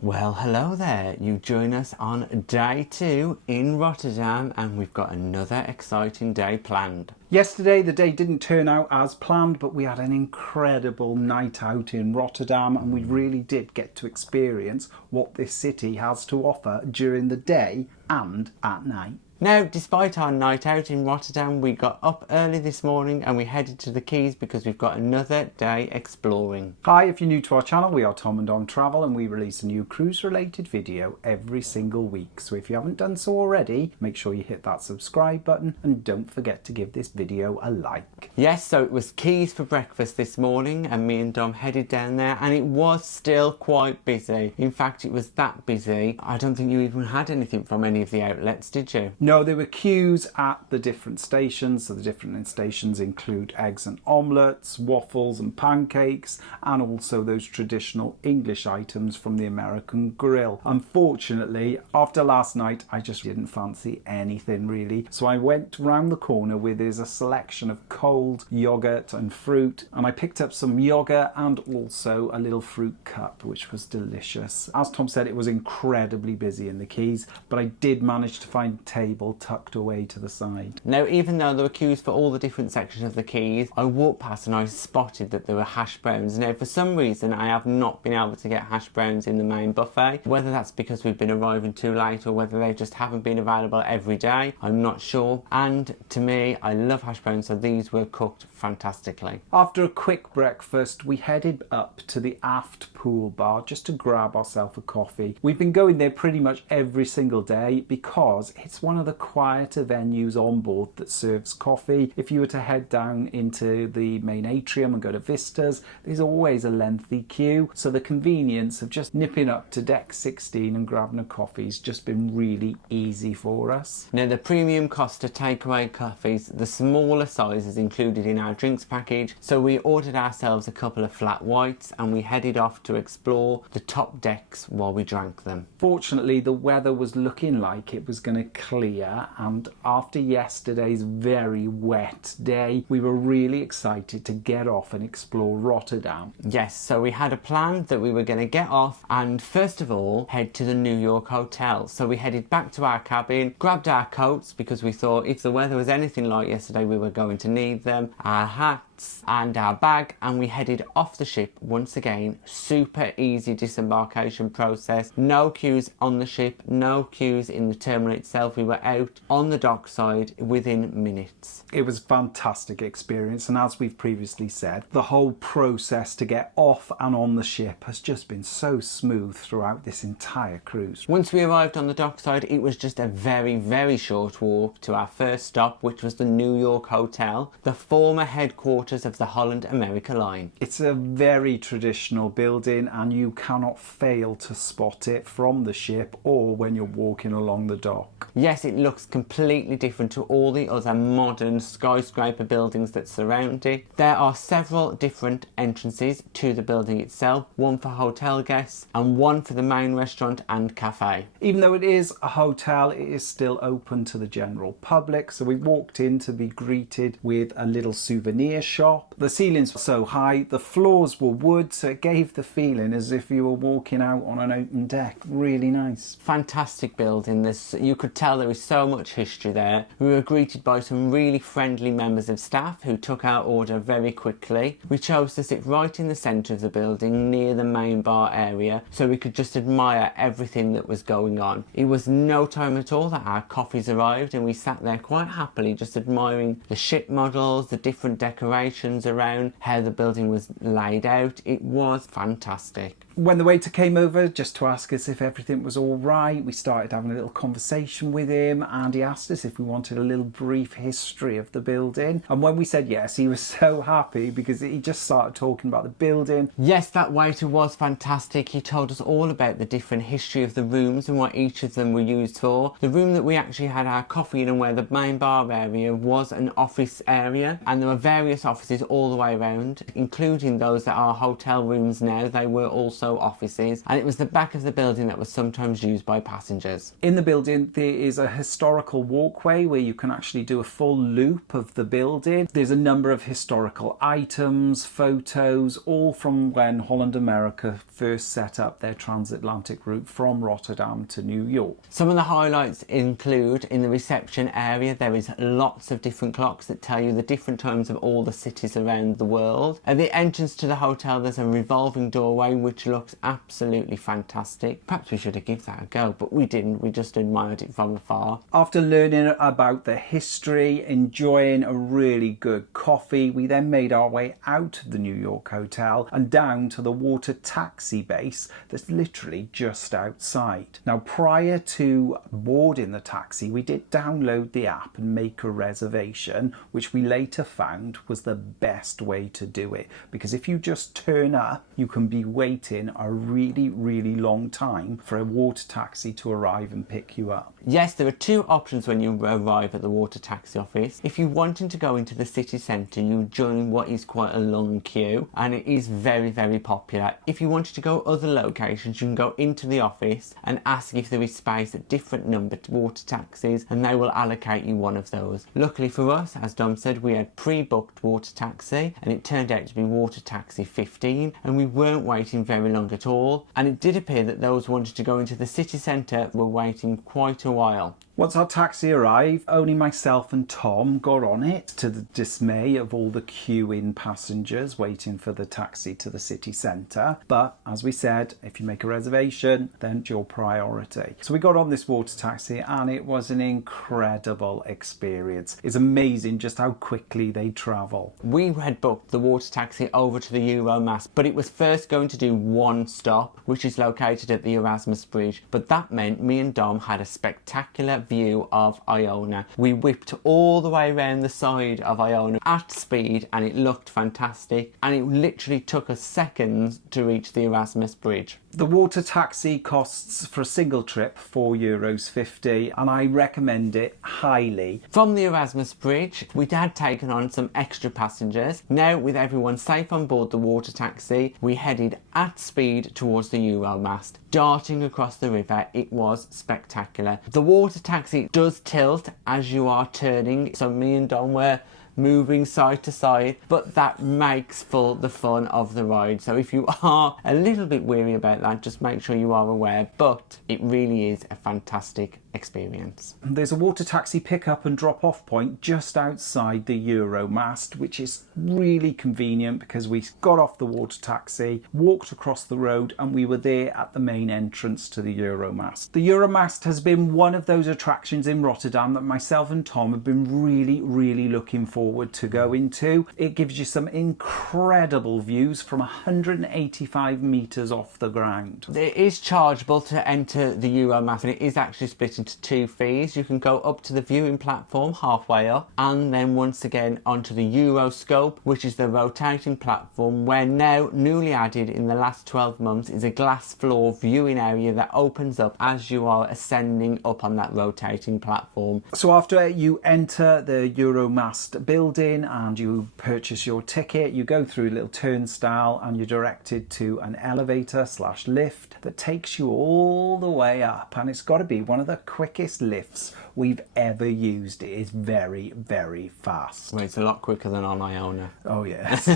Well, hello there. You join us on day 2 in Rotterdam and we've got another exciting day planned. Yesterday the day didn't turn out as planned, but we had an incredible night out in Rotterdam and we really did get to experience what this city has to offer during the day and at night. Now, despite our night out in Rotterdam, we got up early this morning and we headed to the quays because we've got another day exploring. Hi, if you're new to our channel, we are Tom and Dom Travel and we release a new cruise related video every single week. So if you haven't done so already, make sure you hit that subscribe button and don't forget to give this video a like. Yes, so it was quays for breakfast this morning and me and Dom headed down there and it was still quite busy. In fact, it was that busy, I don't think you even had anything from any of the outlets, did you? No, there were queues at the different stations. So the different stations include eggs and omelettes, waffles and pancakes, and also those traditional English items from the American grill. Unfortunately, after last night, I just didn't fancy anything really. So I went round the corner where there's a selection of cold yogurt and fruit, and I picked up some yogurt and also a little fruit cup, which was delicious. As Tom said, it was incredibly busy in the quays, but I did manage to find a table tucked away to the side. Now, even though there were queues for all the different sections of the quays, I walked past and I spotted that there were hash browns. Now, for some reason, I have not been able to get hash browns in the main buffet. Whether that's because we've been arriving too late or whether they just haven't been available every day, I'm not sure. And to me, I love hash browns, so these were cooked fantastically. After a quick breakfast, we headed up to the aft pool bar just to grab ourselves a coffee. We've been going there pretty much every single day because it's one of the quieter venues on board that serves coffee. If you were to head down into the main atrium and go to Vistas, there's always a lengthy queue. So the convenience of just nipping up to deck 16 and grabbing a coffee has just been really easy for us. Now, the premium Costa takeaway coffees, the smaller size is included in our drinks package, so we ordered ourselves a couple of flat whites and we headed off to explore the top decks while we drank them. Fortunately, the weather was looking like it was going to clear, and after yesterday's very wet day, we were really excited to get off and explore Rotterdam. Yes, so we had a plan that we were going to get off and first of all head to the New York hotel. So we headed back to our cabin, grabbed our coats because we thought if the weather was anything like yesterday we were going to need them, our hats and our bag, and we headed off the ship once again. Super easy disembarkation process, no queues on the ship, no queues in the terminal itself. We were out on the dockside within minutes. It was a fantastic experience, and as we've previously said, the whole process to get off and on the ship has just been so smooth throughout this entire cruise. Once we arrived on the dockside, it was just a very short walk to our first stop, which was the New York Hotel, the former headquarters of the Holland America line. It's a very traditional building and you cannot fail to spot it from the ship or when you're walking along the dock. Yes, it looks completely different to all the other modern skyscraper buildings that surround it. There are several different entrances to the building itself, one for hotel guests and one for the main restaurant and cafe. Even though it is a hotel, it is still open to the general public, so we walked in to be greeted with a little souvenir shop. The ceilings were so high, the floors were wood, so it gave the feeling as if you were walking out on an open deck. Really nice. Fantastic building. You could tell there is so much history there. We were greeted by some really friendly members of staff who took our order very quickly. We chose to sit right in the centre of the building near the main bar area so we could just admire everything that was going on. It was no time at all that our coffees arrived and we sat there quite happily just admiring the ship models, the different decorations around, how the building was laid out. It was fantastic. When the waiter came over just to ask us if everything was all right, we started having a little conversation with him and he asked us if we wanted a little brief history of the building. And when we said yes, he was so happy because he just started talking about the building. Yes, that waiter was fantastic. He told us all about the different history of the rooms and what each of them were used for. The room that we actually had our coffee in and where the main bar area was an office area, and there were various offices all the way around, including those that are hotel rooms now. They were also also offices, and it was the back of the building that was sometimes used by passengers. In the building there is a historical walkway where you can actually do a full loop of the building. There's a number of historical items, photos, all from when Holland America first set up their transatlantic route from Rotterdam to New York. Some of the highlights include, in the reception area, there is lots of different clocks that tell you the different times of all the cities around the world. At the entrance to the hotel there's a revolving doorway which looks absolutely fantastic. Perhaps we should have given that a go, but we didn't. We just admired it from afar. After learning about the history, enjoying a really good coffee, we then made our way out of the New York hotel and down to the water taxi base that's literally just outside. Now, prior to boarding the taxi, we did download the app and make a reservation, which we later found was the best way to do it, because if you just turn up, you can be waiting a really long time for a water taxi to arrive and pick you up. Yes, there are two options when you arrive at the water taxi office. If you're wanting to go into the city centre, you join what is quite a long queue, and it is very popular. If you wanted to go other locations, you can go into the office and ask if there is space at different numbered water taxis, and they will allocate you one of those. Luckily for us, as Dom said, we had pre-booked water taxi, and it turned out to be water taxi 15, and we weren't waiting very long at all, and it did appear that those wanting to go into the city centre were waiting quite a while. Once our taxi arrived, only myself and Tom got on it, to the dismay of all the queuing passengers waiting for the taxi to the city centre. But as we said, if you make a reservation, then it's your priority. So we got on this water taxi and it was an incredible experience. It's amazing just how quickly they travel. We had booked the water taxi over to the EUROMAST, but it was first going to do one stop, which is located at the Erasmus Bridge. But that meant me and Dom had a spectacular view of Iona. We whipped all the way around the side of Iona at speed and it looked fantastic, and it literally took us seconds to reach the Erasmus Bridge. The water taxi costs for a single trip €4.50 and I recommend it highly. From the Erasmus Bridge, we had taken on some extra passengers. Now, with everyone safe on board the water taxi, we headed at speed towards the EUROMAST. Darting across the river, it was spectacular. The water taxi does tilt as you are turning, so me and Don were moving side to side, but that makes for the fun of the ride. So if you are a little bit weary about that, just make sure you are aware, but it really is a fantastic experience. There's a water taxi pick-up and drop-off point just outside the EUROMAST, which is really convenient because we got off the water taxi, walked across the road, and we were there at the main entrance to the EUROMAST. The EUROMAST has been one of those attractions in Rotterdam that myself and Tom have been really looking forward to go into. It gives you some incredible views from 185 metres off the ground. It is chargeable to enter the EUROMAST, and it is actually split into two fees. You can go up to the viewing platform halfway up, and then once again onto the Euroscope, which is the rotating platform where now newly added in the last 12 months is a glass floor viewing area that opens up as you are ascending up on that rotating platform. So after you enter the EUROMAST building and you purchase your ticket, you go through a little turnstile and you're directed to an elevator / lift that takes you all the way up, and it's got to be one of the quickest lifts we've ever used. It is very fast. Well, it's a lot quicker than on Iona. Oh yes.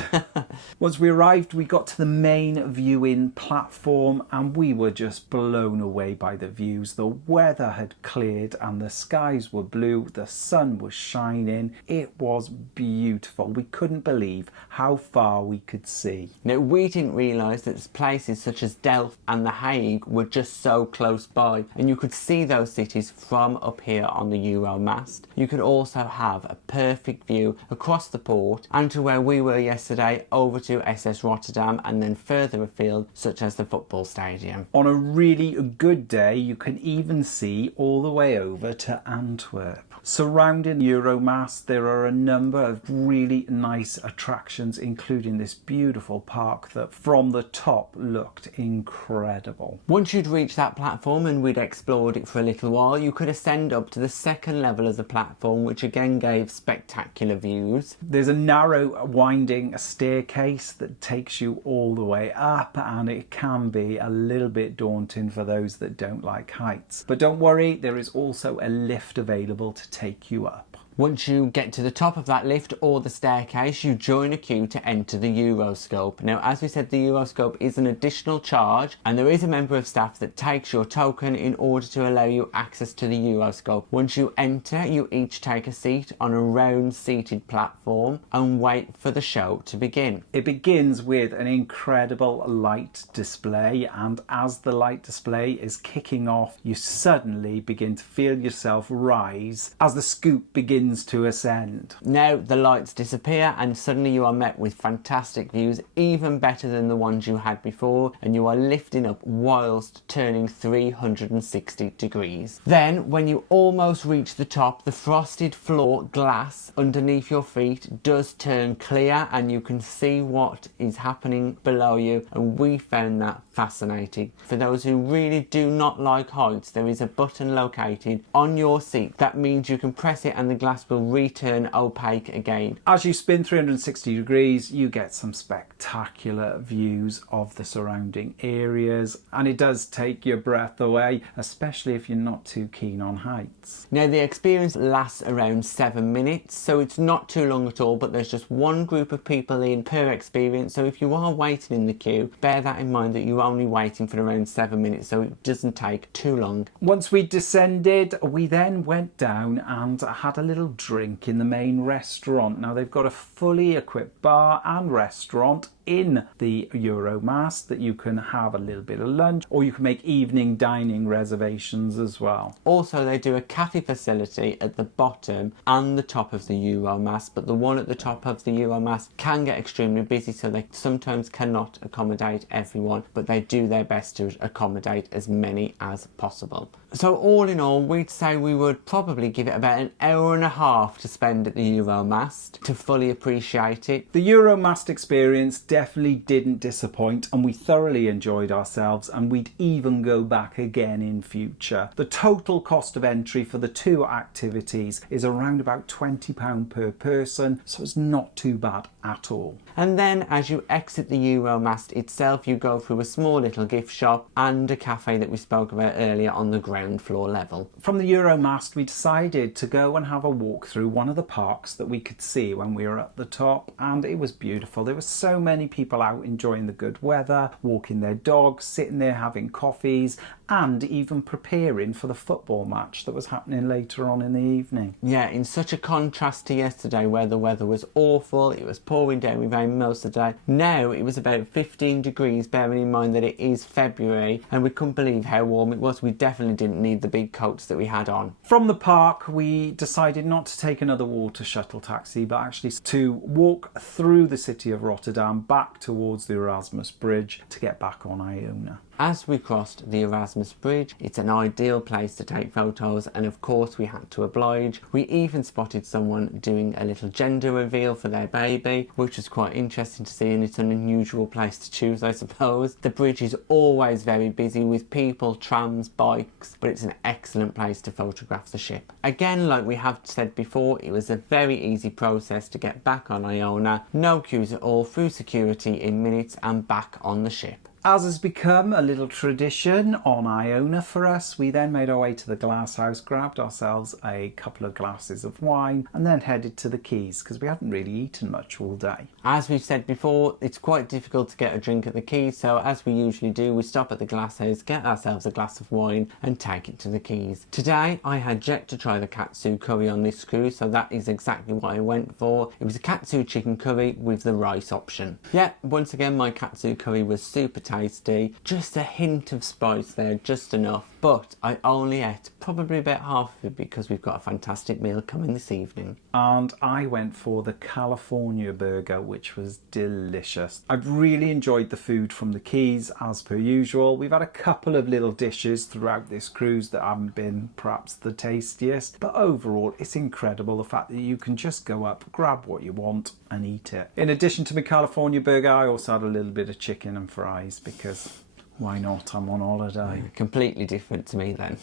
Once we arrived, we got to the main viewing platform and we were just blown away by the views. The weather had cleared and the skies were blue, the sun was shining. It was beautiful. We couldn't believe how far we could see. Now, we didn't realise that places such as Delft and The Hague were just so close by, and you could see those cities from up here on the EUROMAST. You could also have a perfect view across the port and to where we were yesterday, over to SS Rotterdam, and then further afield such as the football stadium. On a really good day, you can even see all the way over to Antwerp. Surrounding EUROMAST, there are a number of really nice attractions, including this beautiful park that from the top looked incredible. Once you'd reached that platform and we'd explored it for a little while, you could ascend up to the second level of the platform, which again gave spectacular views. There's a narrow winding staircase that takes you all the way up, and it can be a little bit daunting for those that don't like heights. But don't worry, there is also a lift available to take you up. Once you get to the top of that lift or the staircase, you join a queue to enter the Euroscope. Now, as we said, the Euroscope is an additional charge, and there is a member of staff that takes your token in order to allow you access to the Euroscope. Once you enter, you each take a seat on a round seated platform and wait for the show to begin. It begins with an incredible light display, and as the light display is kicking off, you suddenly begin to feel yourself rise as the scoop begins to ascend. Now the lights disappear and suddenly you are met with fantastic views, even better than the ones you had before, and you are lifting up whilst turning 360 degrees. Then when you almost reach the top, the frosted floor glass underneath your feet does turn clear and you can see what is happening below you, and we found that fascinating. For those who really do not like heights, there is a button located on your seat that means you can press it and the glass will return opaque again. As you spin 360 degrees, you get some spectacular views of the surrounding areas, and it does take your breath away, especially if you're not too keen on heights. Now the experience lasts around 7 minutes, so it's not too long at all, but there's just one group of people in per experience, so if you are waiting in the queue, bear that in mind that you're only waiting for around 7 minutes, so it doesn't take too long. Once we descended, we then went down and had a little drink in the main restaurant. Now they've got a fully equipped bar and restaurant in the EUROMAST that you can have a little bit of lunch, or you can make evening dining reservations as well. Also, they do a cafe facility at the bottom and the top of the EUROMAST, but the one at the top of the EUROMAST can get extremely busy, so they sometimes cannot accommodate everyone, but they do their best to accommodate as many as possible. So all in all, we'd say we would probably give it about an hour and a half to spend at the EUROMAST to fully appreciate it. The EUROMAST experience definitely didn't disappoint, and we thoroughly enjoyed ourselves, and we'd even go back again in future. The total cost of entry for the two activities is around about £20 per person, so it's not too bad at all. And then as you exit the EUROMAST itself, you go through a small little gift shop and a cafe that we spoke about earlier on the ground floor level. From the EUROMAST, we decided to go and have a walk through one of the parks that we could see when we were at the top, and it was beautiful. There were so many people out enjoying the good weather, walking their dogs, sitting there having coffees, and even preparing for the football match that was happening later on in the evening. Yeah, in such a contrast to yesterday where the weather was awful, it was pouring down with rain most of the day. Now it was about 15 degrees, bearing in mind that it is February, and we couldn't believe how warm it was. We definitely didn't need the big coats that we had on. From the park, we decided not to take another water shuttle taxi, but actually to walk through the city of Rotterdam back towards the Erasmus Bridge to get back on Iona. As we crossed the Erasmus Bridge, it's an ideal place to take photos, and of course we had to oblige. We even spotted someone doing a little gender reveal for their baby, which was quite interesting to see, and it's an unusual place to choose, I suppose. The bridge is always very busy with people, trams, bikes, but it's an excellent place to photograph the ship. Again, like we have said before, it was a very easy process to get back on Iona, no queues at all, through security in minutes and back on the ship. As has become a little tradition on Iona for us, we then made our way to the glass house, grabbed ourselves a couple of glasses of wine, and then headed to the quays because we hadn't really eaten much all day. As we've said before, it's quite difficult to get a drink at the quays, so as we usually do, we stop at the glass house, get ourselves a glass of wine and take it to the quays. Today I had yet to try the katsu curry on this cruise, so that is exactly what I went for. It was a katsu chicken curry with the rice option. Yeah, once again my katsu curry was super tasty, just a hint of spice there, just enough, but I only ate probably about half of it because we've got a fantastic meal coming this evening. And I went for the California burger, which was delicious. I've really enjoyed the food from the quays as per usual. We've had a couple of little dishes throughout this cruise that haven't been perhaps the tastiest, but overall it's incredible the fact that you can just go up, grab what you want and eat it. In addition to my California burger, I also had a little bit of chicken and fries because Why not? I'm on holiday. Completely different to me then.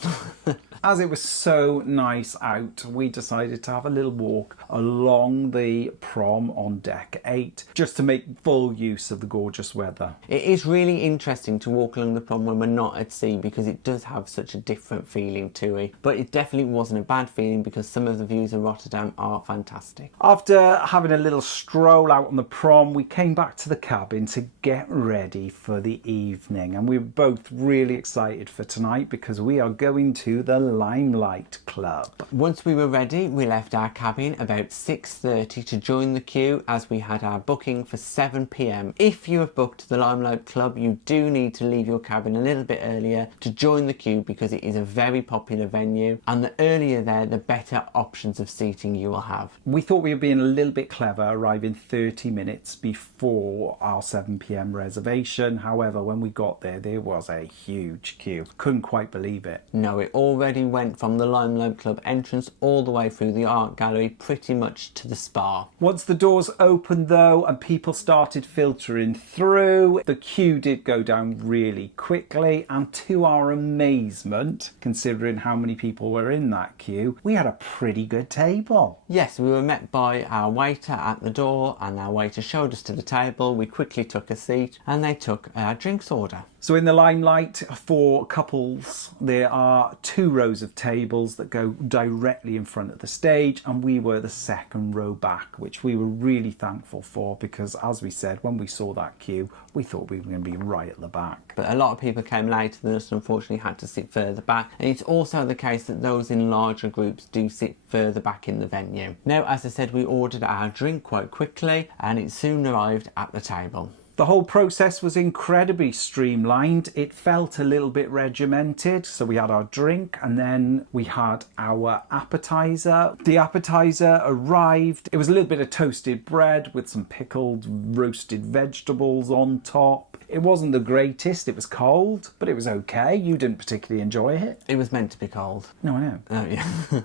As it was so nice out, we decided to have a little walk along the prom on deck 8 just to make full use of the gorgeous weather. It is really interesting to walk along the prom when we're not at sea because it does have such a different feeling to it. But it definitely wasn't a bad feeling because some of the views of Rotterdam are fantastic. After having a little stroll out on the prom, we came back to the cabin to get ready for the evening. And we were both really excited for tonight because we are going to the Limelight Club. Once we were ready, we left our cabin about 6:30 to join the queue as we had our booking for 7 p.m. If you have booked the Limelight Club, you do need to leave your cabin a little bit earlier to join the queue because it is a very popular venue, and the earlier there, the better options of seating you will have. We thought we were being a little bit clever, arriving 30 minutes before our 7 p.m. reservation. However, when we got there, there was a huge queue. Couldn't quite believe it. No, it already went from the Limelight Club entrance all the way through the art gallery pretty much to the spa. Once the doors opened though and people started filtering through, the queue did go down really quickly, and to our amazement, considering how many people were in that queue, we had a pretty good table. Yes, we were met by our waiter at the door, and our waiter showed us to the table. We quickly took a seat and they took our drinks order. So in the Limelight, for couples, there are 2 rows of tables that go directly in front of the stage, and we were the second row back, which we were really thankful for because, as we said, when we saw that queue, we thought we were going to be right at the back. But a lot of people came later than us and unfortunately had to sit further back, and it's also the case that those in larger groups do sit further back in the venue. Now, as I said, we ordered our drink quite quickly and it soon arrived at the table. The whole process was incredibly streamlined. It felt a little bit regimented. So we had our drink and then we had our appetizer. The appetizer arrived. It was a little bit of toasted bread with some pickled roasted vegetables on top. It wasn't the greatest. It was cold, but it was okay. You didn't particularly enjoy it. It was meant to be cold. No, I know. Oh, yeah.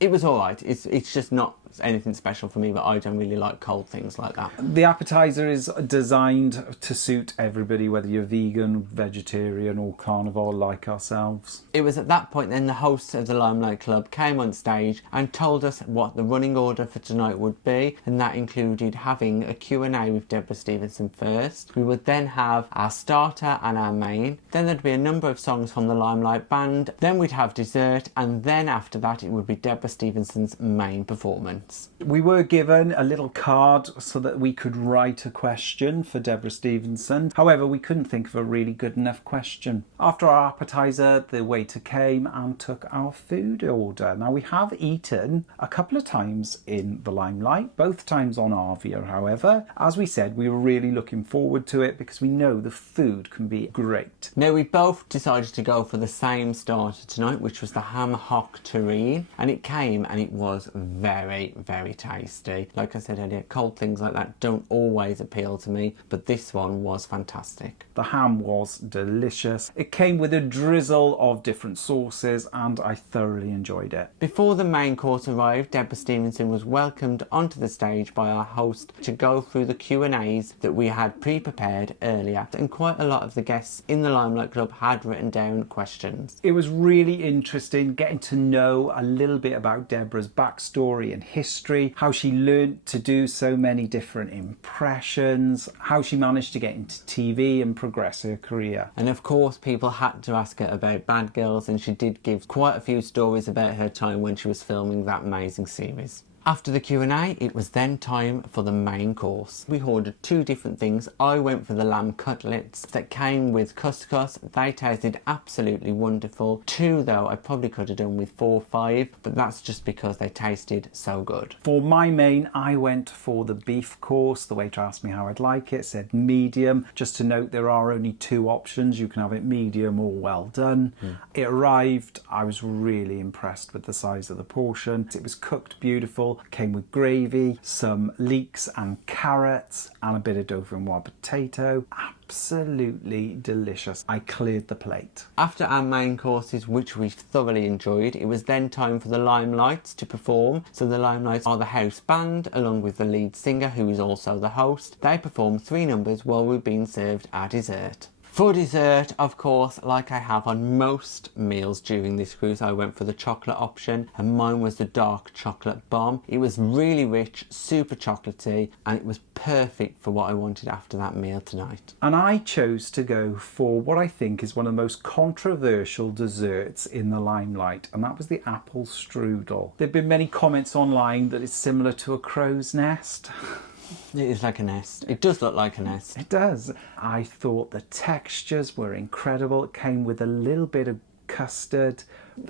It was all right. It's just not anything special for me, but I don't really like cold things like that. The appetizer is designed to suit everybody, whether you're vegan, vegetarian or carnivore like ourselves. It was at that point then the host of the Limelight Club came on stage and told us what the running order for tonight would be, and that included having a Q&A with Debra Stephenson first. We would then have our starter and our main. Then there'd be a number of songs from the Limelight band. Then we'd have dessert, and then after that it would be Debra Stephenson's main performance. We were given a little card so that we could write a question for Debra Stephenson. However, we couldn't think of a really good enough question. After our appetizer, the waiter came and took our food order. Now, we have eaten a couple of times in the Limelight, both times on Arvia, however. As we said, we were really looking forward to it because we know the food can be great. Now, we both decided to go for the same starter tonight, which was the ham hock terrine, and it came and it was very tasty. Like I said earlier, cold things like that don't always appeal to me, but this one was fantastic. The ham was delicious. It came with a drizzle of different sauces and I thoroughly enjoyed it. Before the main course arrived, Debra Stephenson was welcomed onto the stage by our host to go through the Q&As that we had pre-prepared earlier, and quite a lot of the guests in the Limelight Club had written down questions. It was really interesting getting to know a little bit about Debra's backstory and history, how she learned to do so many different impressions, how she managed to get into TV and progress her career. And of course people had to ask her about Bad Girls, and she did give quite a few stories about her time when she was filming that amazing series. After the Q&A, it was then time for the main course. We ordered 2 different things. I went for the lamb cutlets that came with couscous. They tasted absolutely wonderful. 2 though, I probably could have done with 4 or 5, but that's just because they tasted so good. For my main, I went for the beef course. The waiter asked me how I'd like it, said medium. Just to note, there are only 2 options. You can have it medium or well done. It arrived. I was really impressed with the size of the portion. It was cooked beautiful. Came with gravy, some leeks and carrots, and a bit of dauphinoise potato. Absolutely delicious. I cleared the plate. After our main courses, which we thoroughly enjoyed, it was then time for the Limelights to perform. So the Limelights are the house band along with the lead singer, who is also the host. They performed 3 numbers while we were being served our dessert. For dessert, of course, like I have on most meals during this cruise, I went for the chocolate option, and mine was the dark chocolate bomb. It was really rich, super chocolatey, and it was perfect for what I wanted after that meal tonight. And I chose to go for what I think is one of the most controversial desserts in the Limelight, and that was the apple strudel. There have been many comments online that it's similar to a crow's nest. It is like a nest. It does look like a nest. It does. I thought the textures were incredible. It came with a little bit of custard.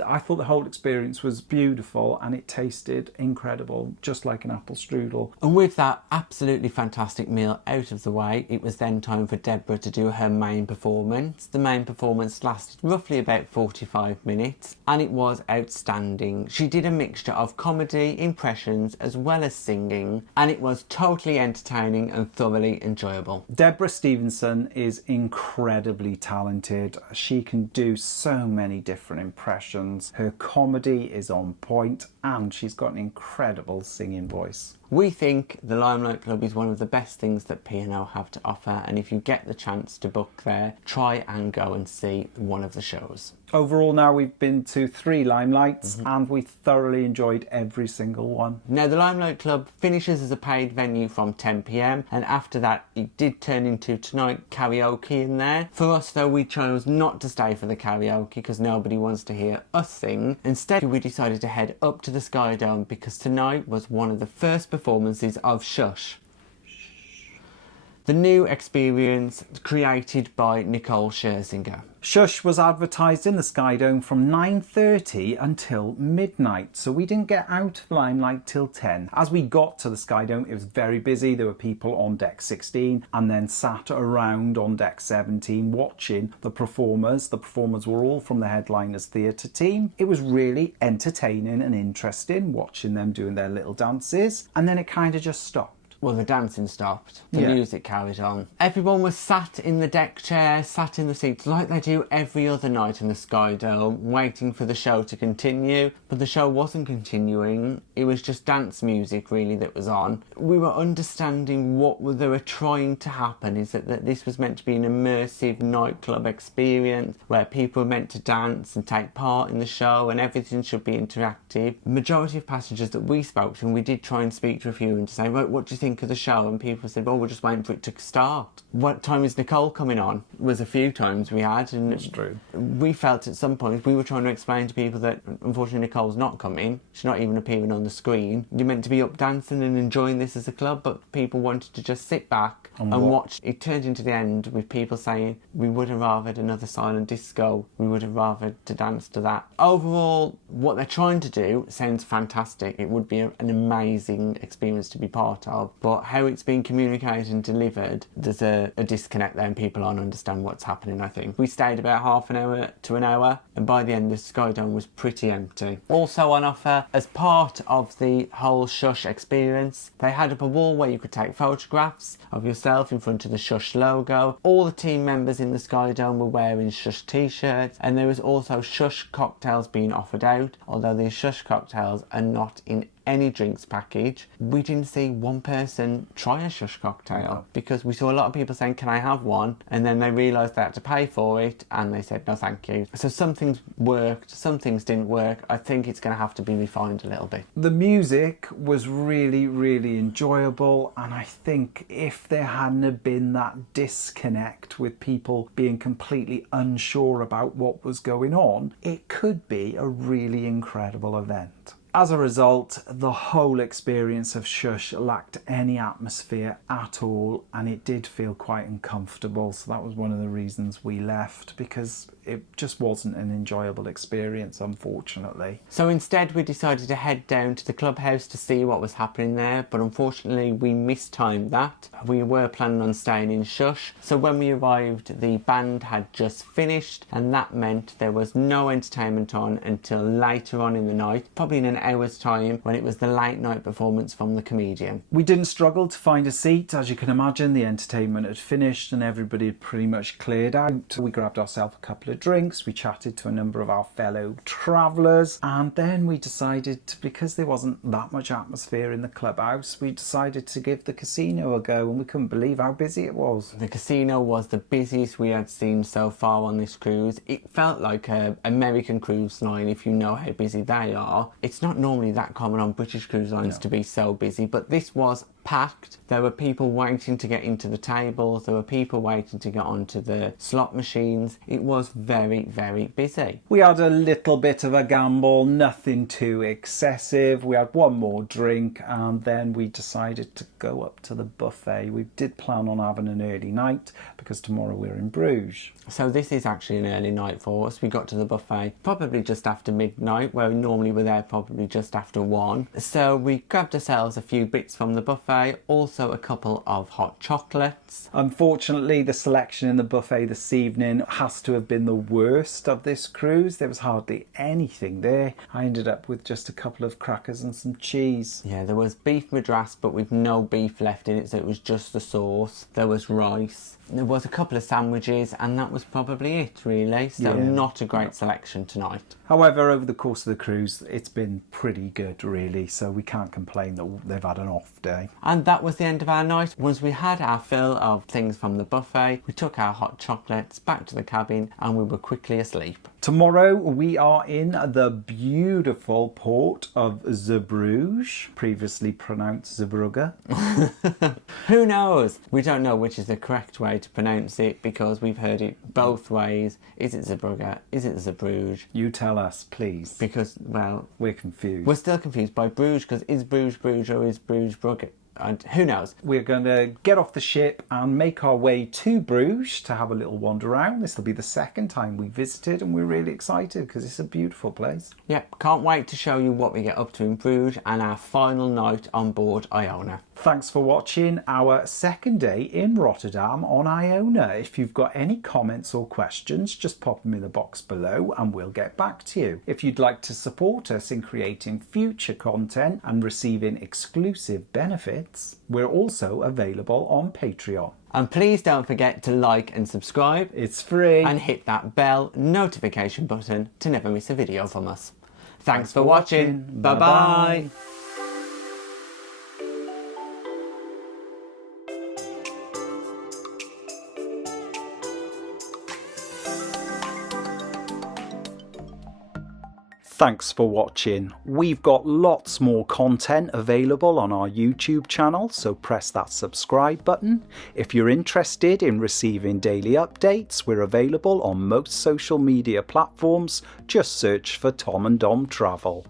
I thought the whole experience was beautiful, and it tasted incredible, just like an apple strudel. And with that absolutely fantastic meal out of the way, it was then time for Debra to do her main performance. The main performance lasted roughly about 45 minutes, and it was outstanding. She did a mixture of comedy, impressions, as well as singing, and it was totally entertaining and thoroughly enjoyable. Debra Stephenson is incredibly talented. She can do so many different impressions. Her comedy is on point, and she's got an incredible singing voice. We think the Limelight Club is one of the best things that P&O have to offer, and if you get the chance to book there, try and go and see one of the shows. Overall now we've been to 3 Limelights, and we thoroughly enjoyed every single one. Now the Limelight Club finishes as a paid venue from 10 p.m, and after that it did turn into tonight karaoke in there. For us though, we chose not to stay for the karaoke because nobody wants to hear us sing. Instead we decided to head up to the Sky Dome because tonight was one of the first performances of SCHHH, the new experience created by Nicole Scherzinger. SCHHH was advertised in the Sky Dome from 9:30 until midnight, so we didn't get out of Limelight till 10. As we got to the Sky Dome, it was very busy. There were people on deck 16 and then sat around on deck 17 watching the performers. The performers were all from the Headliners Theatre team. It was really entertaining and interesting watching them doing their little dances, and then it kind of just stopped. Well, the dancing stopped. The music carried on. Everyone was sat in the deck chairs, sat in the seats like they do every other night in the Sky Dome, waiting for the show to continue. But the show wasn't continuing. It was just dance music, really, that was on. We were understanding what they were trying to happen, is that this was meant to be an immersive nightclub experience where people were meant to dance and take part in the show, and everything should be interactive. The majority of passengers that we spoke to, and we did try and speak to a few and to say, right, what do you think of the show? And people said, well, we're just waiting for it to start. What time is Nicole coming on? It was a few times we had, and That's true. We felt at some point we were trying to explain to people that unfortunately Nicole's not coming. She's not even appearing on the screen. You're meant to be up dancing and enjoying this as a club, but people wanted to just sit back and watch. It turned into the end with people saying, we would have rathered another silent disco. We would have rathered to dance to that. Overall, what they're trying to do sounds fantastic. It would be an amazing experience to be part of. But how it's being communicated and delivered, there's a disconnect there and people aren't understand what's happening, I think. We stayed about half an hour to an hour, and by the end the Sky Dome was pretty empty. Also on offer, as part of the whole SCHHH experience, they had up a wall where you could take photographs of yourself in front of the SCHHH logo. All the team members in the Sky Dome were wearing SCHHH t-shirts, and there was also SCHHH cocktails being offered out, although these SCHHH cocktails are not in any drinks package. We didn't see one person try a SCHHH cocktail because we saw a lot of people saying, can I have one? And then they realised they had to pay for it and they said, no thank you. So some things worked, some things didn't work. I think it's going to have to be refined a little bit. The music was really, really enjoyable, and I think if there hadn't have been that disconnect with people being completely unsure about what was going on, it could be a really incredible event. As a result, the whole experience of SCHHH lacked any atmosphere at all, and it did feel quite uncomfortable. So that was one of the reasons we left, because it just wasn't an enjoyable experience, unfortunately. So instead we decided to head down to the clubhouse to see what was happening there, but unfortunately we mistimed that. We were planning on staying in SCHHH, so when we arrived the band had just finished, and that meant there was no entertainment on until later on in the night, probably in an hours' time when it was the late night performance from the comedian. We didn't struggle to find a seat. As you can imagine, the entertainment had finished and everybody had pretty much cleared out. We grabbed ourselves a couple of drinks, we chatted to a number of our fellow travellers, and then we decided, because there wasn't that much atmosphere in the clubhouse, we decided to give the casino a go, and we couldn't believe how busy it was. The casino was the busiest we had seen so far on this cruise. It felt like an American cruise line, if you know how busy they are. It's not normally that common on British cruise lines to be so busy, but this was packed. There were people waiting to get into the tables, there were people waiting to get onto the slot machines. It was very, very busy. We had a little bit of a gamble, nothing too excessive. We had one more drink and then we decided to go up to the buffet. We did plan on having an early night because tomorrow we're in Bruges. So this is actually an early night for us. We got to the buffet probably just after midnight, where normally we're there probably just after 1. So we grabbed ourselves a few bits from the buffet, also a couple of hot chocolates. Unfortunately, the selection in the buffet this evening has to have been the worst of this cruise. There was hardly anything there. I ended up with just a couple of crackers and some cheese. Yeah, there was beef madras, but with no beef left in it, so it was just the sauce. There was rice. There was a couple of sandwiches, and that was probably it, really. So not a great selection tonight. However, over the course of the cruise, it's been pretty good, really, so we can't complain that they've had an off day. And that was the end of our night. Once we had our fill of things from the buffet, we took our hot chocolates back to the cabin, and we were quickly asleep. Tomorrow we are in the beautiful port of Zeebrugge, previously pronounced Zeebrugge. Who knows? We don't know which is the correct way to pronounce it because we've heard it both ways. Is it Zeebrugge? Is it Zeebrugge? You tell us, please. Because, well, we're confused. We're still confused by Bruges, because is Bruges Bruges or is Bruges Brugge? And who knows? We're going to get off the ship and make our way to Bruges to have a little wander around. This will be the second time we visited and we're really excited because it's a beautiful place. Yep, can't wait to show you what we get up to in Bruges and our final night on board Iona. Thanks for watching our second day in Rotterdam on Iona. If you've got any comments or questions, just pop them in the box below and we'll get back to you. If you'd like to support us in creating future content and receiving exclusive benefits, we're also available on Patreon. And please don't forget to like and subscribe. It's free. And hit that bell notification button to never miss a video from us. Thanks for watching. Bye-bye. Thanks for watching. We've got lots more content available on our YouTube channel, so press that subscribe button. If you're interested in receiving daily updates, we're available on most social media platforms. Just search for Tom and Dom Travel.